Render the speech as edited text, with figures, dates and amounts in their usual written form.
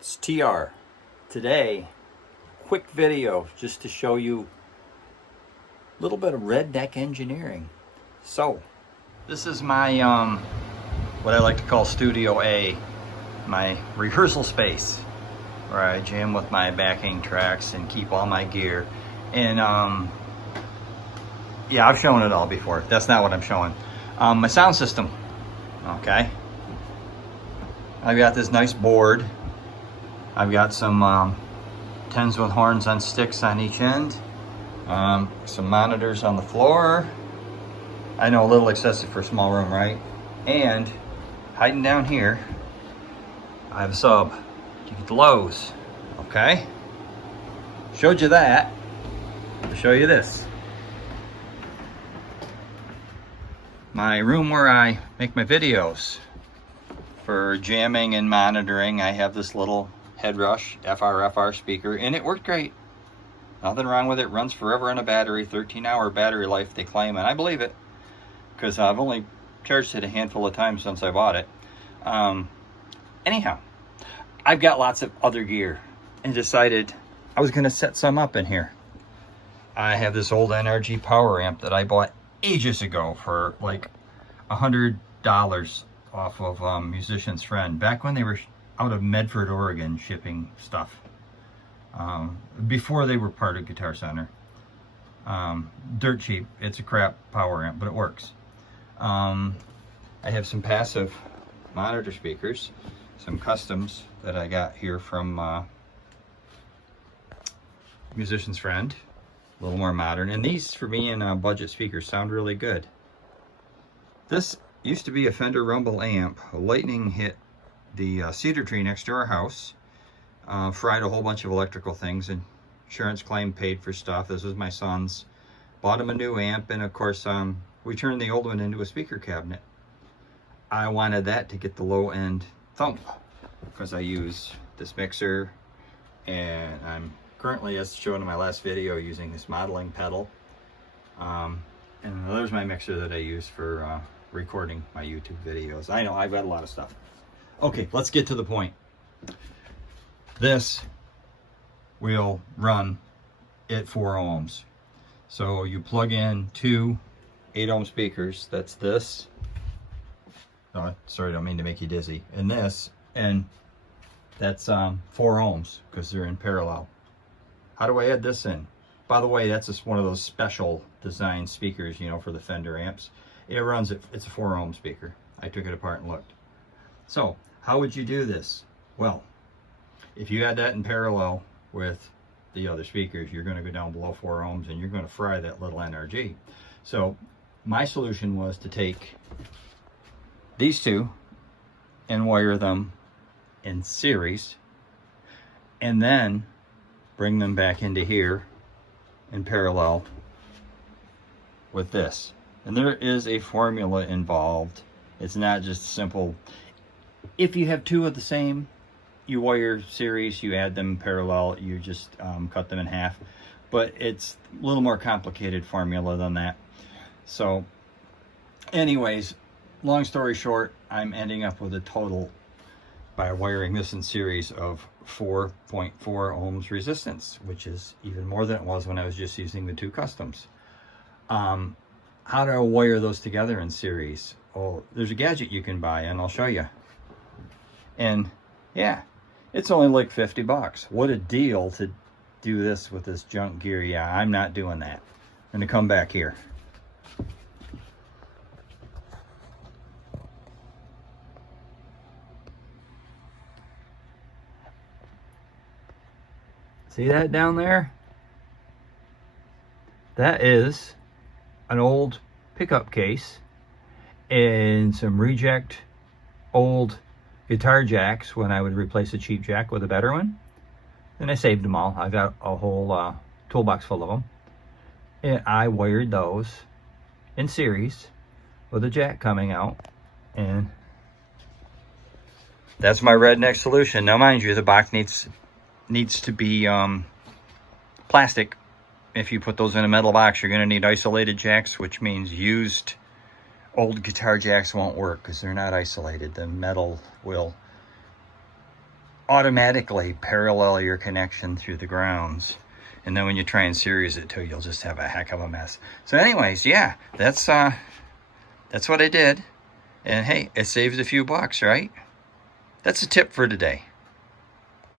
It's TR. Today, quick video just to show you a little bit of redneck engineering. So, this is my, what I like to call Studio A, my rehearsal space, where I jam with my backing tracks and keep all my gear. And, yeah, I've shown it all before. That's not what I'm showing. My sound system, okay? I've got this nice board. I've got some tens with horns on sticks on each end. Some monitors on the floor. I know, a little excessive for a small room, right? And hiding down here, I have a sub to get the lows, okay? Showed you that. I'll show you this. My room where I make my videos. For jamming and monitoring, I have this little Headrush FR speaker, and it worked great. Nothing wrong with it. Runs forever on a battery, 13-hour battery life they claim, and I believe it because I've only charged it a handful of times since I bought it. Anyhow, I've got lots of other gear and decided I was going to set some up in here. I have this old NRG power amp that I bought ages ago for like $100 off of Musician's Friend, back when they were out of Medford, Oregon, shipping stuff, before they were part of Guitar Center. Dirt cheap. It's a crap power amp, but it works. I have some passive monitor speakers, some customs that I got here from Musician's Friend, a little more modern, and these for me and budget speakers sound really good. This used to be a Fender Rumble amp. Lightning hit the cedar tree next to our house, fried a whole bunch of electrical things, and insurance claim paid for stuff. This was my son's. Bought him a new amp, and of course we turned the old one into a speaker cabinet. I wanted that to get the low end thump because I use this mixer, and I'm currently, as shown in my last video, using this modeling pedal. And there's my mixer that I use for recording my YouTube videos. I know I've got a lot of stuff. Okay, let's get to the point. This will run at 4 ohms. So you plug in two 8-ohm speakers. That's this. Oh, sorry, I don't mean to make you dizzy. And this, and that's 4 ohms because they're in parallel. How do I add this in? By the way, that's just one of those special design speakers, you know, for the Fender amps. It runs, it's a 4 ohm speaker. I took it apart and looked. So, how would you do this? Well, if you had that in parallel with the other speakers, you're going to go down below 4 ohms and you're going to fry that little NRG. So, my solution was to take these two and wire them in series, and then bring them back into here in parallel with this. And there is a formula involved. It's not just simple. If you have two of the same, you wire series, you add them parallel, you just cut them in half. But it's a little more complicated formula than that. So anyways, long story short, I'm ending up with a total, by wiring this in series, of 4.4 ohms resistance, which is even more than it was when I was just using the two customs. How do I wire those together in series? Oh, there's a gadget you can buy, and I'll show you. And yeah, it's only like 50 bucks. What a deal to do this with this junk gear. Yeah, I'm not doing that. I'm gonna come back here. See that down there? That is an old pickup case and some reject old guitar jacks when I would replace a cheap jack with a better one. And I saved them all. I got a whole toolbox full of them. And I wired those in series with a jack coming out. And that's my redneck solution. Now mind you, the box needs to be plastic. If you put those in a metal box, you're going to need isolated jacks, which means used old guitar jacks won't work because they're not isolated. The metal will automatically parallel your connection through the grounds. And then when you try and series it too, you'll just have a heck of a mess. So anyways, yeah, that's what I did. And hey, it saves a few bucks, right? That's a tip for today.